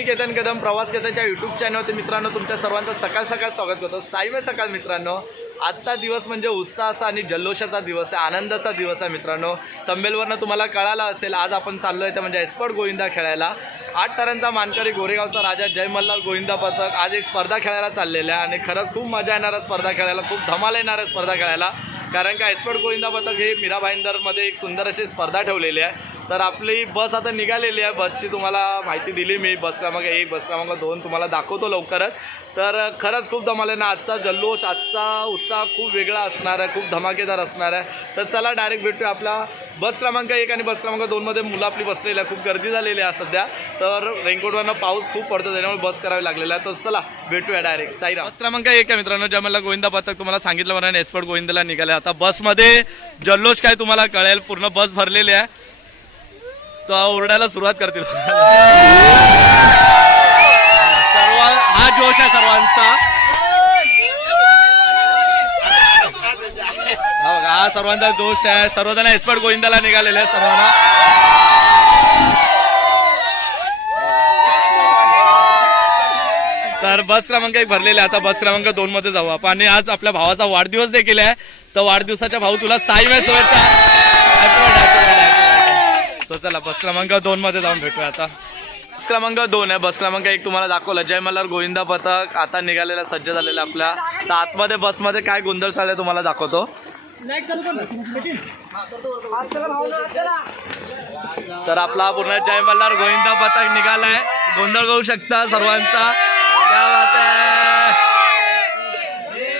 मी केतन कदम प्रवास केतनच्या यूट्यूब चॅनलवरती मित्रांनो तुमच्या सर्वांचं सकाळ सकाळ स्वागत करतो. साईवे सकाळ मित्रांनो आजचा दिवस म्हणजे उत्साहाचा आणि जल्लोषाचा दिवस आहे आनंदाचा दिवस आहे मित्रांनो. तंबेलवरनं तुम्हाला कळालं असेल आज आपण चाललो आहे ते म्हणजे एक्सपर्ट गोविंदा खेळायला. आठ तारांचा मानकरी गोरेगावचा राजा जय मल्हार गोविंदा पथक आज एक स्पर्धा खेळायला चाललेला आहे आणि खरंच खूप मजा येणार आहे स्पर्धा खेळायला खूप धमाल येणार आहे स्पर्धा खेळायला. कारण का एक्सपर्ट गोविंदा पथक हे मीरा भाईंदरमध्ये एक सुंदर अशी स्पर्धा ठेवलेली आहे. तर आपली बस आता निघालेली आहे. बसची तुम्हाला माहिती दिली मी. बस क्रमांक एक बस क्रमांक दोन तुम्हाला दाखवतो लवकरच. तर खरंच खूप धमाल आहे ना. आजचा जल्लोष आजचा उत्साह खूप वेगळा असणार आहे. खूप धमाकेदार असणार आहे. तर चला डायरेक्ट भेटूया आपला बस क्रमांक एक आणि बस क्रमांक दोनमध्ये मुलं आपली बसलेली आहे खूप गर्दी झालेली आहे सध्या. तर रेनकोटवरनं पाऊस खूप पडतो त्याच्यामुळे बस करावी लागलेला आहे. तर चला भेटूया डायरेक्ट साईराम. बस क्रमांक एक आहे मित्रांनो ज्या मला गोविंदा पथक तुम्हाला सांगितलं म्हणून एक्सपर्ट गोविंदाला निघाले. आता बसमध्ये जल्लोष काय तुम्हाला कळेल. पूर्ण बस भरलेली आहे. तो ओरडायला सुरुवात करतील. सर्व हा जोश आहे सर्वांचा. हा सर्वांचा जोश आहे. सर्वजण एक्सपर्ट गोविंदाला निघालेले आहे सर्वांना. तर बस क्रमांक एक भरलेला आहे. आता बस क्रमांक दोन मध्ये जाऊ आपण. आणि आज आपल्या भावाचा वाढदिवस देखील आहे. तर वाढदिवसाच्या भाऊ तुला साई वेळ तर चला बस क्रमांक दोन मध्ये जाऊन भेटूया आता. क्रमांक दोन आहे बस क्रमांक एक तुम्हाला दाखवलं. जय मल्हार गोविंदा पथक. आता निघालेला सज्ज झालेला आपल्या. तर आतमध्ये बसमध्ये काय गोंधळ चाललाय तुम्हाला दाखवतो. तर आपला पूर्ण जय मल्हार गोविंदा पथक निघालाय. गोंधळ होऊ शकता सर्वांचा.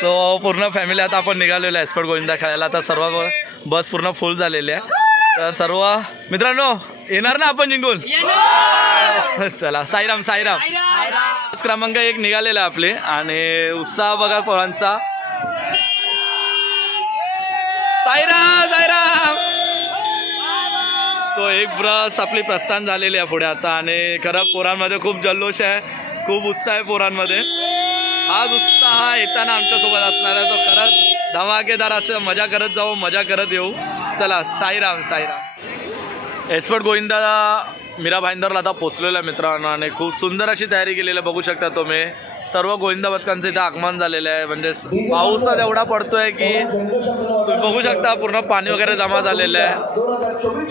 सो पूर्ण फॅमिली आता आपण निघालेलो आहे एक्सपर्ट गोविंदा खेळायला. आता सर्व बस पूर्ण फुल झालेली आहे. तर सर्व मित्रांनो येणार ना आपण जिंकून? चला साईराम साईराम. क्रमांक एक निघालेला आहे आपले आणि उत्साह बघा पोरांचा. साईराम साईराम! तो एक ब्रस आपली प्रस्थान झालेली आहे पुढे आता आणि खरं पोरांमध्ये खूप जल्लोष आहे खूप उत्साह आहे पोरांमध्ये. हाच उत्साह येताना आमच्यासोबत असणार आहे तो खरंच धमाकेदार असं मजा करत जाऊ मजा करत येऊ. चला साईराम साईराम. एक्सपर्ट गोविंदाला मीरा भाईंदरला आता पोचलेला मित्रांना मित्रांनो आणि खूप सुंदर अशी तयारी केलेली आहे. बघू शकता तुम्ही. सर्व गोविंदाबदकांचं इथं आगमन झालेलं आहे. म्हणजे पाऊस एवढा पडतोय की तुम्ही बघू शकता पूर्ण पाणी वगैरे जमा झालेलं आहे.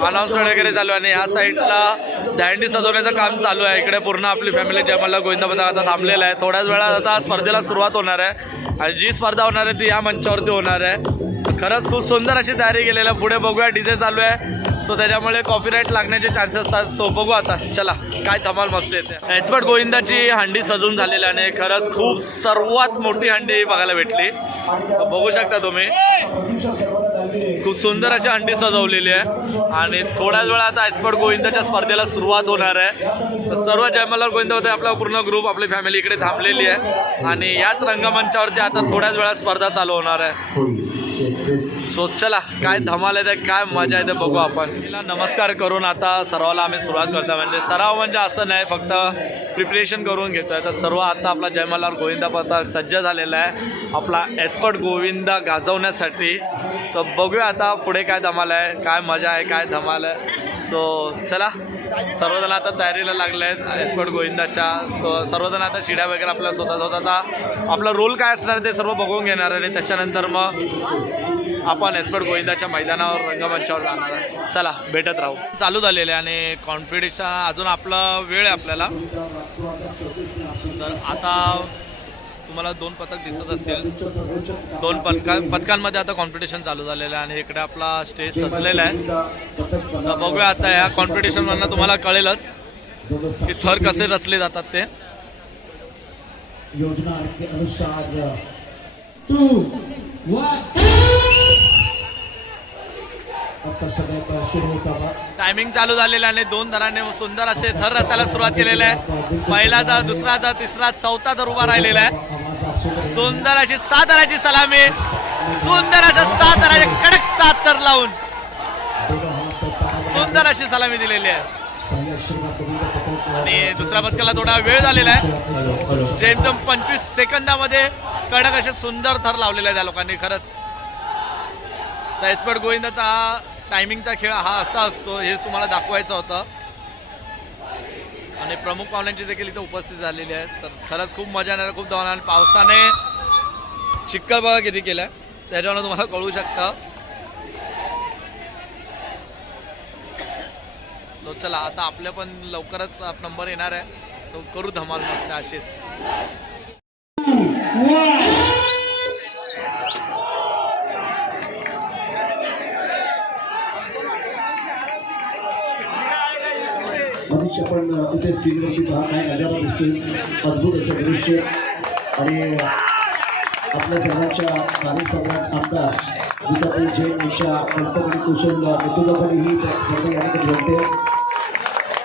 अनाऊन्समेंट वगैरे चालू आहे आणि या साईडला दँडी सजवण्याचं काम चालू आहे. इकडे पूर्ण आपली फॅमिली जयमल्ला गोविंदा आता थांबलेलं आहे. थोड्याच वेळात आता स्पर्धेला सुरुवात होणार आहे. आणि जी स्पर्धा होणार आहे ती या मंचावरती होणार आहे. खरंच खूप सुंदर अशी तयारी केलेली आहे. पुढे बघूया डीजे चालू आहे. सो त्याच्यामुळे कॉपीराईट लागण्याचे चान्सेस असतात. सो बघू आता. चला काय धमाल मस्त येते. एक्सपर्ट गोविंदाची हंडी सजून झालेली आहे आणि खरंच खूप सर्वात मोठी हंडी बघायला भेटली. बघू शकता तुम्ही. खूप सुंदर अशी हंडी सजवलेली आहे. आणि थोड्याच वेळा आता एक्सपर्ट गोविंदाच्या स्पर्धेला सुरुवात होणार आहे. तर सर्व जयमल्हार गोविंद होते. आपला पूर्ण ग्रुप आपली फॅमिली इकडे थांबलेली आहे. आणि याच रंगमंचावरती आता थोड्याच वेळा स्पर्धा चालू होणार आहे. सो चला काय धमाल येते काय मजा येते बघू आपण. तिला नमस्कार करून आता सरावाला आम्ही सुरुवात करतो म्हणजे सराव म्हणजे असं नाही फक्त प्रिपरेशन करून घेतोय. तर सर्व आता आपला जयमल्हार गोविंदा पथक सज्ज झालेला आहे. आपला एक्सपर्ट गोविंदा गाजवण्यासाठी. तर बघूया आता पुढे काय धमाल आहे काय मजा आहे काय धमाल आहे. सो चला. सर्वजण आता तयारीला लागले आहेत. एक्सपर्ट गोविंदाच्या. तो सर्वजण आता शिड्या वगैरे आपल्या स्वतः स्वतःचा आपला रोल काय असणार ते सर्व बघून घेणार आणि त्याच्यानंतर मग आपण एक्सपर्ट गोविंदाच्या मैदानावर रंगमंचावर जाणार आहे. चला भेटत राहू. चालू झालेले आहे आणि कॉन्फिडेशन अजून आपला वेळ आहे आपल्याला. तर आता तुम्हाला दोन पथक दिसत असतील. दोन पथका पथकांमध्ये आता कॉम्पिटिशन चालू झालेलं आहे आणि इकडे आपला स्टेज सजलेला आहे. तर बघूया आता या कॉम्पिटिशनमधनं तुम्हाला कळेलच की थर कसे रचले जातात ते. योजना टायमिंग चालू झालेलं आहे आणि दोन थरांनी सुंदर असे थर रचायला सुरुवात केलेली आहे. पहिला थर दुसरा थर तिसरा चौथा थर उभा राहिलेला आहे. सुंदर अशी सात सलामी सुंदर अशा सात कडक सात थर लावून सुंदर अशी सलामी दिलेली आहे. आणि दुसऱ्या पथकाला थोडा वेळ झालेला आहे. जे एकदम पंचवीस सेकंदामध्ये कडक असे सुंदर थर लावलेले आहे त्या लोकांनी खरंच. तर एक्सपर्ट गोविंदाचा हा टायमिंगचा खेळ हा असा असतो हे तुम्हाला दाखवायचं होतं. आणि प्रमुख पाहुण्यांची देखील इथे उपस्थित झालेली आहे तर खरंच खूप मजा येणार खूप धावणार आणि पावसाने चिक्कल बघा किती आहे त्याच्यावर तुम्हाला कळू शकतं. सो चला आता आपल्या पण लवकरच नंबर येणार आहे. तो करू धमाल मस्त अशीच. दृश्य पण तिथे स्क्रीनवरती पाहत आहे. नजारा दिसतो अद्भुत असं दृश्य. आणि आपल्या सर्वांच्या स्थानिक सम्राट आमदार गीताबाई जैन यांच्या पंतप्रधान कुशल नेतृत्वाखाली ही स्पर्धा या ठिकाणी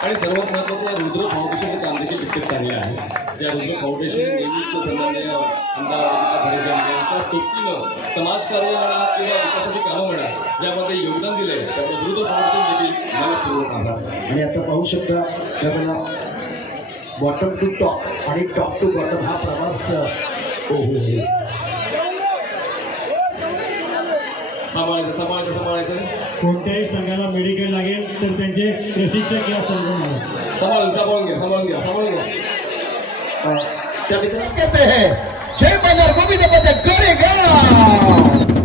आणि सर्वात महत्त्वाचं रुद्र फाउंडेशनचं काम देखील तितकेच चांगलं आहे. ज्या रुद्र फाउंडेशन नेहमीच सन्माननीय आमदार यांच्या सोबतीनं समाजकार्य म्हणा किंवा विकासाची कामं म्हणा ज्यामध्ये योगदान दिलं आहे त्यामुळे रुद्र फाउंडेशन देखील मनपूर्वक आभार. आणि आता पाहू शकता त्याला बॉटम टू टॉप आणि टॉप टू बॉटम हा प्रवास अ, हो हो हो सांभाळायचं सांभाळायचं सांभाळायचं. कोणत्याही संघाला मेडिकल लागेल तर त्यांचे प्रशिक्षक या संघाला सांभाळून सांभाळून घ्या सांभाळून घ्या सांभाळून घ्या. कहते हैं जय मल्हार गोविंद पद करेगा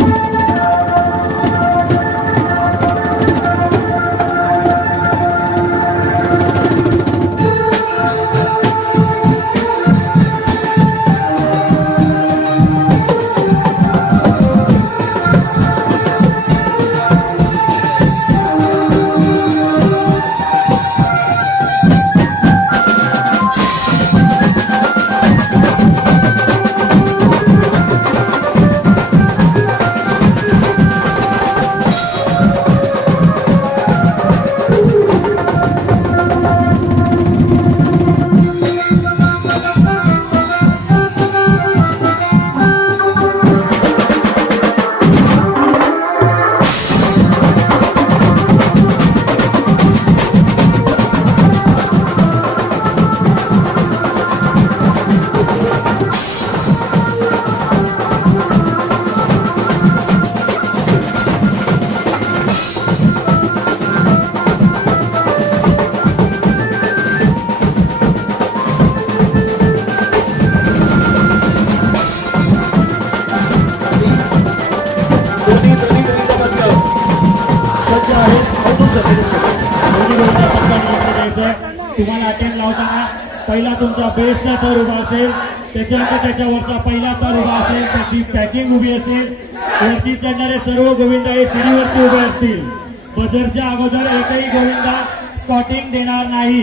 तुम्हाला अटेंड लावताना पहिला तुमचा बेसचा तर उभा असेल. त्याच्यानंतर त्याच्यावरचा पहिला तर उभा असेल. त्याची पॅकिंग उभी असेल. वरती चढणारे सर्व गोविंद हे शिडीवरती उभे असतील. बजरच्या अगोदर एकही गोविंदा स्पॉटिंग देणार नाही.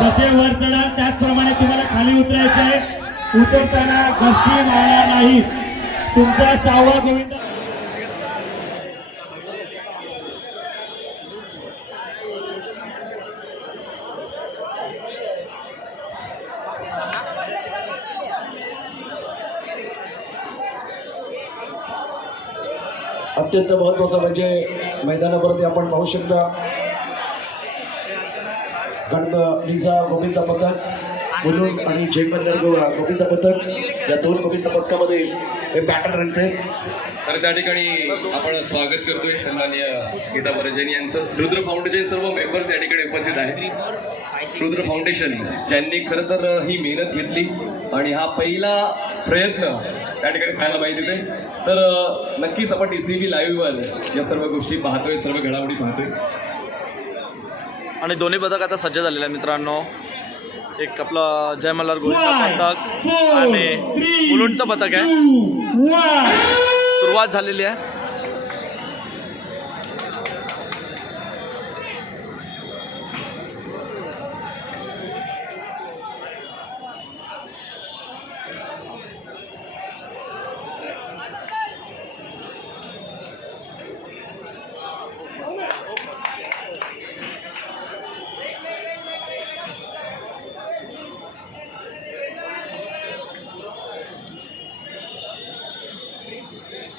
जसे वर चढाल त्याचप्रमाणे तुम्हाला खाली उतरायचे उतरताना घसटी मारणार नाही. तुमचा सहावा गोविंदा अत्यंत महत्वाचं म्हणजे मैदानावरती आपण पाहू शकता गणप लिझा गोविंद पथक मुलुंड आणि जयमल्लर गो- गोविंद पथक या दोन गोविंद पथकामध्ये हे बॅटल रंगते तर त्या ठिकाणी आपण स्वागत करतोय सन्माननीय गीता भरेजन यांचं. रुद्र फाउंडेशन सर्व मेंबर्स या ठिकाणी उपस्थित आहेत. रुद्र फाउंडेशन ज्यांनी खरं तर ही मेहनत घेतली आणि हा पहिला प्रयत्न त्या ठिकाणी पाहायला पाहिजे ते तर नक्कीच आपण टी सी बी लाईव्हवर या सर्व गोष्टी पाहतोय सर्व घडामोडी पाहतोय. आणि दोन्ही पदक आता सज्ज झालेले आहे मित्रांनो. एक आपलं जय मल्हार गोविंद पथक आणि मुलुंडचं पथक आहे. सुरुवात झालेली आहे.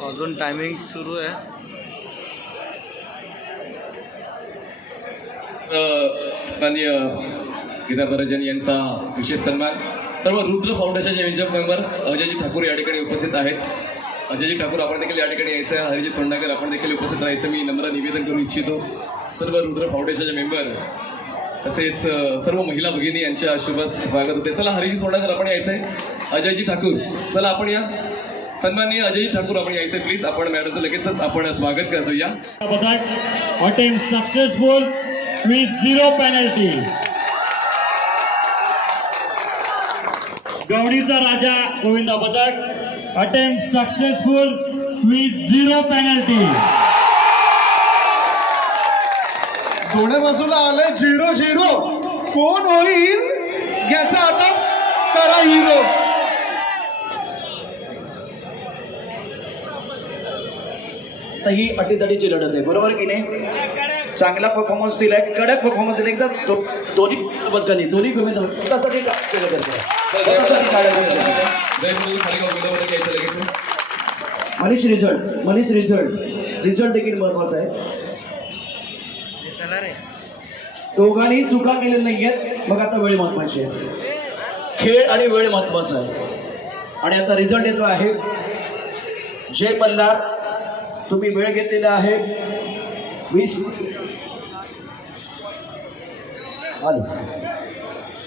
अजून टायमिंग सुरू आहे. माननीय गीता बरजन यांचा विशेष सन्मान. सर्व रुद्र फाउंडेशनचे योजक मेंबर अजयजी ठाकूर या ठिकाणी उपस्थित आहेत. अजयजी ठाकूर आपण देखील या ठिकाणी यायचं आहे. हरिजी सोंडाकर आपण देखील उपस्थित राहायचं. मी नम्र निवेदन करू इच्छितो. सर्व रुद्र फाउंडेशनचे मेंबर तसेच सर्व महिला भगिनी यांच्या शुभ स्वागत होते. चला हरिजी सोंडाकर आपण यायचंय. अजयजी ठाकूर चला आपण या. सन्माननीय अजयजी ठाकूर आपण यायचंय प्लीज आपण मॅडमचं लगेचच आपण स्वागत करतो या attempt successful with zero penalty गवडीचा राजा गोविंदा पथक attempt successful with zero penalty दोन्ही बाजूला आले झिरो झिरो कोण होईल? याचा आता करा हिरो. ही अटीतटीची लढत आहे. बरोबर की नाही? चांगला परफॉर्मन्स दिलाय. कडक परफॉर्मन्स दिला एकदा दोन्ही पदकांनी दोन्ही गोविंद स्वतःसाठी केलं करतो केलं Manish result Manish result. Result देखील महत्त्वाचा आहे. दोघांनी चुका केलेल्या नाहीयेत. मग आता वेळ महत्वाची आहे. खेळ आणि वेळ महत्त्वाचा आहे. आणि आता रिझल्ट येतो आहे. जय मल्हार. तुम्ही वेळ घेतलेला आहे. वीस आलो.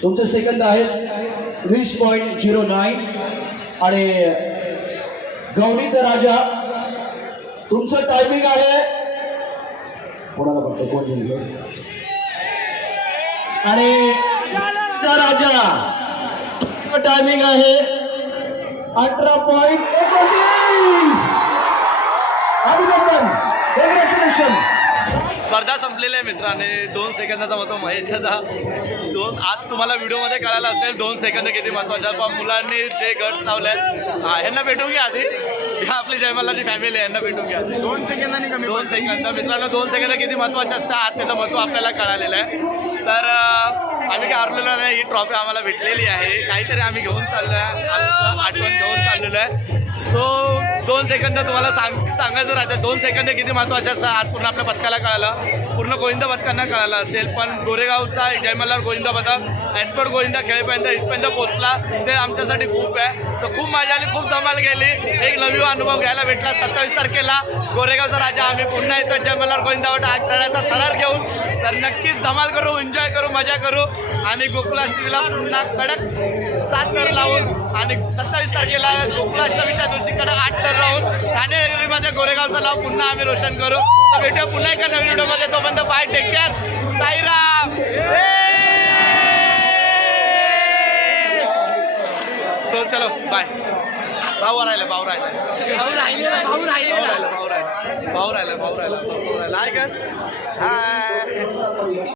तुमचे सेकंद आहेत वीस पॉईंट झिरो नाईन आणि गौरीचा राजा. तुमचं टायमिंग आहे. कोणाला बघतो कोण जिंकलं आणि राजा. तुमचं टायमिंग आहे. अठरा पॉईंट एकोणतीस. अभिनंदन. कॉंग्रॅच्युलेशन स्पर्धा संपलेली आहे मित्रांनी. दोन सेकंदाचा महत्त्व महेशचा दोन आज तुम्हाला व्हिडिओमध्ये कळालं असेल दोन सेकंद किती महत्त्वाचे आहेत. पण मुलांनी जे गट्स लावले यांना भेटून घ्या आधी. ह्या आपली जयमल्लाची फॅमिली आहे यांना भेटून घ्या. आधी. दोन सेकंदांनी कमी दोन सेकंद. मित्रांनो दोन सेकंद किती महत्त्वाचे असतात आज त्याचं महत्त्व आपल्याला कळालेलं आहे. तर आम्ही काय हरलेलो नाही ही ट्रॉफी आम्हाला भेटलेली आहे. काहीतरी आम्ही घेऊन चाललो आहे आठवण घेऊन चाललेलो आहे. तो दोन सेकंद तुम्हाला सांग सांगायचं राहतं. दोन सेकंद किती महत्त्वाचे असतात? आज पूर्ण आपल्या पथकाला कळालं. पूर्ण गोविंदा पथकांना कळालं असेल. पण गोरेगावचा जयमल्लार गोविंदा पथक एक्सपर्ट गोविंदा खेळपर्यंत इथपर्यंत पोहोचला. ते आमच्यासाठी खूप आहे. तर खूप मजा आली खूप धमाल गेली एक नवीन अनुभव घ्यायला भेटला. सत्तावीस तारखेला गोरेगावचा राजा. आम्ही पुन्हा येतो जयमल्लार गोविंदावट आठ करण्याचा थरार घेऊन तर नक्कीच धमाल करू एन्जॉय करू मजा करू. आणि गोकुलाष्टमीला पुन्हा कडक सात लावून आणि सत्तावीस तारखेला गोकुलाष्टमीच्या दिवशी कडक आठ तर राहून ठाणे मध्ये गोरेगावचं नाव पुन्हा आम्ही रोशन करू. तर भेटूया पुन्हा एका नवीन व्हिडिओमध्ये. तोपर्यंत बाय टेक केअर साईराम. तो चलो बाय. भाऊ राहिला भाऊ राहिला. भाऊ राहिले भाऊ राहिले. भाऊ राहिला भाऊ राहिला भाऊ राहिला भाऊ राहिला. हाय हाय